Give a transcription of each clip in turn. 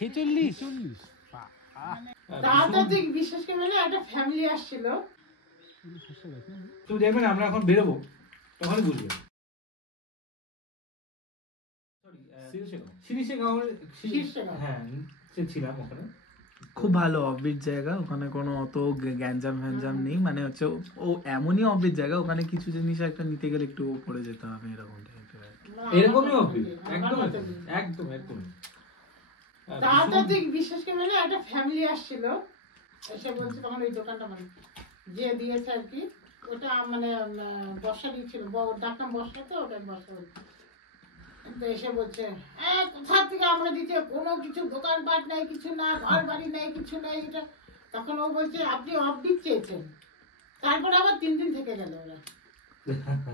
46 বিশেষ করে একটা ফ্যামিলি আসছিল। তুমি দেখবেন আমরা এখন বেরোবো তখনই বুঝবে। হ্যাঁ ছিলাম ওখানে, খুব ভালো অফবিট জায়গা, ওখানে কোনো অত গ্যাঞ্জাম ফ্যাঞ্জাম নেই, মানে হচ্ছে ও এমনই অফবিট জায়গা, ওখানে কিছু জিনিস একটা নিতে গেলে একটু পড়ে যেতে হবে এরকম টাইপের। এরকমই অফবিট, একদম একদম একদম। তাড়াতাড়ি বিশেষ করে একটা ফ্যামিলি আসছিল, এসে বলছে তখন ওই দোকানটা মানে যে দিয়েছে আর কি, ওটা মানে বর্ষা দিয়েছিল, ডাকলাম বর্ষা, তো ওটা বর্ষা এসে বলছে কোথা থেকে আমরা দিতে, কোনো কিছু দোকানপাট নাই, কিছু না, ঘর বাড়ি নাই, কিছু নাই। এটা তখন ও বলছে আপনি অফবিট চেয়েছেন। তারপরে আবার 3 দিন থেকে গেল ওরা।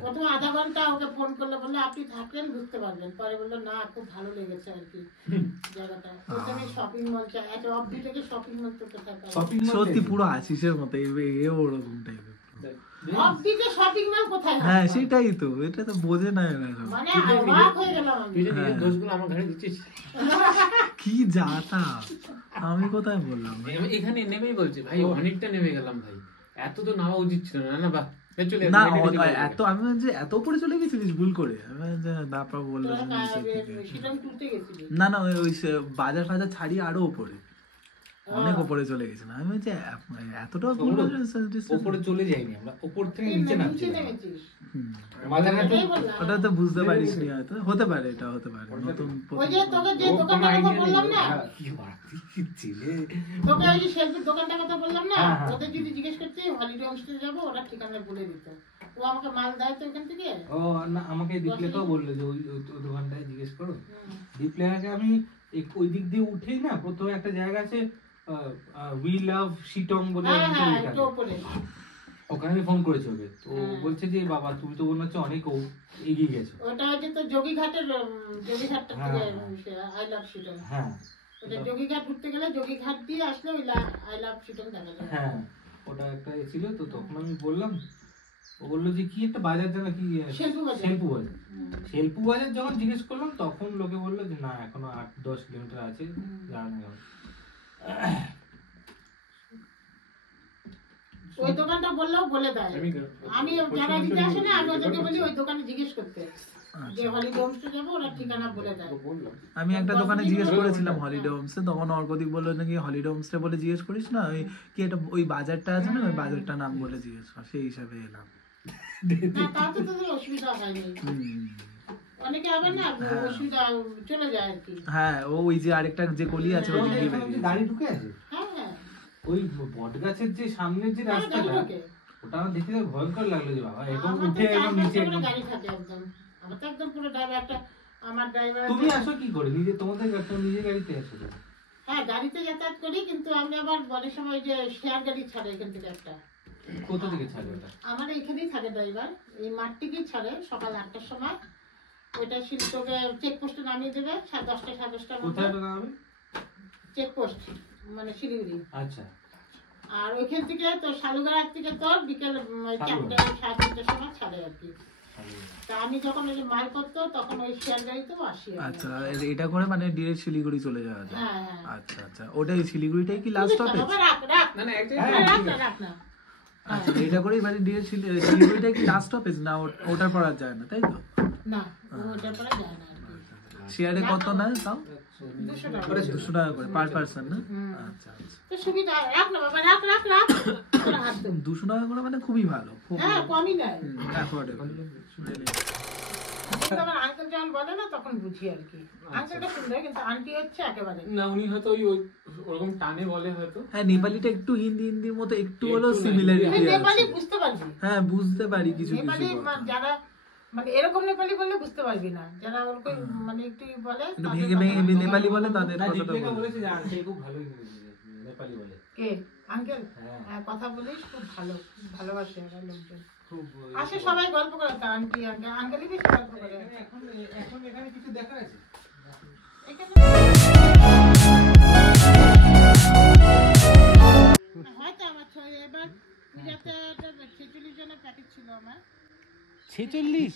প্রথম আধা ঘন্টা ওকে ফোন করলে বললো আপনি থাকলেন বুঝতে পারবেন, পরে বললো না খুব ভালো লেগেছে আর কি জায়গাটা। প্রথমে শপিং মল চাই, একটা অফবিট থেকে শপিং মল তো কোথায় পাবো, সত্যি পুরো আশিসের মতো ওরকম টাইপের। অফবিটে শপিং মল কোথায়? হ্যাঁ সেটাই তো, এটা তো বোঝে না এরা, মানে অবাক হয়ে গেলাম আমি। দোষগুলো আমার ঘরে দিচ্ছিস কি যাতা, আমি কোথায় বললাম? এখানে নেমেই বলছে ভাই অনেকটা নেমে গেলাম ভাই, এত তো নামা উচিত ছিল না। না বা না এত, আমি যে এত উপরে চলে গেছিলিস ভুল করে, আমি তারপর বললাম না না ওই বাজার ফাজার ছাড়িয়ে আরো উপরে, অনেক উপরে চলে গেছে। না আমি যে এতটাও উপরে চলে যাইনি আমরা, উপর থেকে নিচে নামছি। ওটা তো বুঝতে পারিস নি, হয়তো হতে পারে, এটা হতে পারে নতুন। ওই যে তোকে যে দোকানটার কথা বললাম না, তোকে ওই যে শেলফির দোকানটার কথা বললাম না, ওদের যদি জিজ্ঞেস করতে হলিডে হোমস্টে যাবো, ওরা ঠিকানা বলে দিত। ও আমাকে মাল দেয় তো ওখান থেকে। ও না, আমাকে দীপলেখাও বললো যে ওই দোকানটায় জিজ্ঞেস করো। দীপলেখাকে আমি ওই দিক দিয়ে উঠেই না, প্রথমে একটা জায়গা আছে উই লাভ শিটং বলে, ওখানে আমি ফোন করেছি ওকে, তো বলছে যে বাবা তুমি তো মনে হচ্ছে অনেক এগিয়ে গেছো। ওটা হচ্ছে তো যোগীঘাটের, যোগীঘাটটা থেকে আই লাভ শিটং। হ্যাঁ ওটা যোগীঘাট ঘুরতে গেলে যোগীঘাট দিয়ে আসলে ওই আই লাভ শিটং দেখা যায়। হ্যাঁ ওটা একটা ছিল, তো তখন আমি বললাম, ও বললো যে কি একটা বাজার জানা, কি শেলপু বাজার। শেলপু বাজার যখন জিজ্ঞেস করলাম তখন লোকে বললো যে না এখনো 8-10 কিলোমিটার আছে, জানা। ওই দোকানটা বললেও বলে দেয়, আমি যারা দিতে আসে না আমি ওদেরকে বলি ওই দোকানে জিজ্ঞেস করতে, যে হলিডে হোমস্টে যাবো, ওরা ঠিকানা বলে দেয়। আমি একটা দোকানে জিজ্ঞেস করেছিলাম হলিডে হোমস্টে, তখন অর্কদীপ বললো নাকি হলিডে হোমস্টে বলে জিজ্ঞেস করিস না, ওই কি এটা ওই বাজারটা আছে না, ওই বাজারটার নাম বলে জিজ্ঞেস কর, সেই হিসাবে এলাম। তাও তো তোদের অসুবিধা হয়নি, অনেকে আবার না অসুবিধা চলে যায় আর কি। হ্যাঁ ওই যে আরেকটা যে গলি আছে ওই দিকে গাড়ি ঢুকে আছে। হ্যাঁ হ্যাঁ ওই বট গাছের যে সামনের যে রাস্তাটা, ওটা আমার দেখতে ভয়ঙ্কর লাগলো যে বাবা এখন উঠে একদম নিচে গাড়ি থাকে একদম। আমার তো একদম পুরো ড্রাইভার, একটা আমার ড্রাইভার। তুমি আসো কি করে, নিজে তোমাদের নিজে গাড়িতে আসো? হ্যাঁ গাড়িতে যাতায়াত করি, কিন্তু আমি আবার বড় সময় যে শেয়ার গাড়ি ছাড়ে এখান থেকে একটা। কোথা থেকে ছাড়ে ওটা? আমার এখানেই থাকে ড্রাইভার, এই মাঠ থেকেই ছাড়ে সকাল 8টার সময়। ওইটা শিল্পকে চেকপোস্টে নামিয়ে দেবে 10টা 10:30টার মধ্যে। কোথায় নামাবে? চেকপোস্ট মানে শিলিগুড়ি। আচ্ছা। আর ওইখান থেকে তো শালুগাড়ার থেকে তোর বিকেল 4টা 4:30টার সময় ছাড়ে আর কি। তা আমি যখন ওই মাল করতো তখন ওই শেয়ার গাড়িতেও আসি। আচ্ছা এটা করে মানে ডিরেক্ট শিলিগুড়ি চলে যাওয়া যায়? হ্যাঁ আচ্ছা আচ্ছা, ওটাই শিলিগুড়িটাই কি লাস্ট স্টপেজ? না না রাখ না। আচ্ছা এটা করেই মানে ডিরেক্ট শিলিগুড়িটাই কি লাস্ট স্টপেজ, না ওটার পর আর যায় না তাই তো? না ওটার পর যায় না। শেয়ারে কত না তাও? 200 টাকা। 200 টাকা করে পার পারসন না? আচ্ছা আচ্ছা তো সুবিধা, রাখ না বাবা, রাখ 200 টাকা করে মানে খুবই ভালো, খুব হ্যাঁ কমই নাই, অ্যাফোর্ডেবল। আমার আঙ্কেল যখন বলে না তখন বুঝি আর কি। আঙ্কেলটা সুন্দর, কিন্তু আন্টি হচ্ছে একেবারে না, উনি হয়তো ওরকম টানে বলে হয়তো। হ্যাঁ নেপালিটা একটু হিন্দির মতো একটু হলো সিমিলারিটি আছে। নেপালি বুঝতে পারবি? হ্যাঁ বুঝতে পারি কিছু কিছু। নেপালি যারা মানে এরকম নেপালি বললে বুঝতে পারবি না, যারা ওরকম মানে একটু বলে নেপালি বলে তাদের কথাটা বলেছে যে আঙ্কেল খুব ভালো নেপালি বলে। কে আঙ্কেল? হ্যাঁ কথা বলিস খুব ভালো, ভালোবাসে লোকজন, আসে সবাই গল্প করে। তা আন্টি আঙ্কেলই বেশি গল্প করে। এখন এখানে কিছু দেখার আছে হয়তো আমার এবার পূজাতে 46 জনের প্যাকেজ ছিল আমার। 46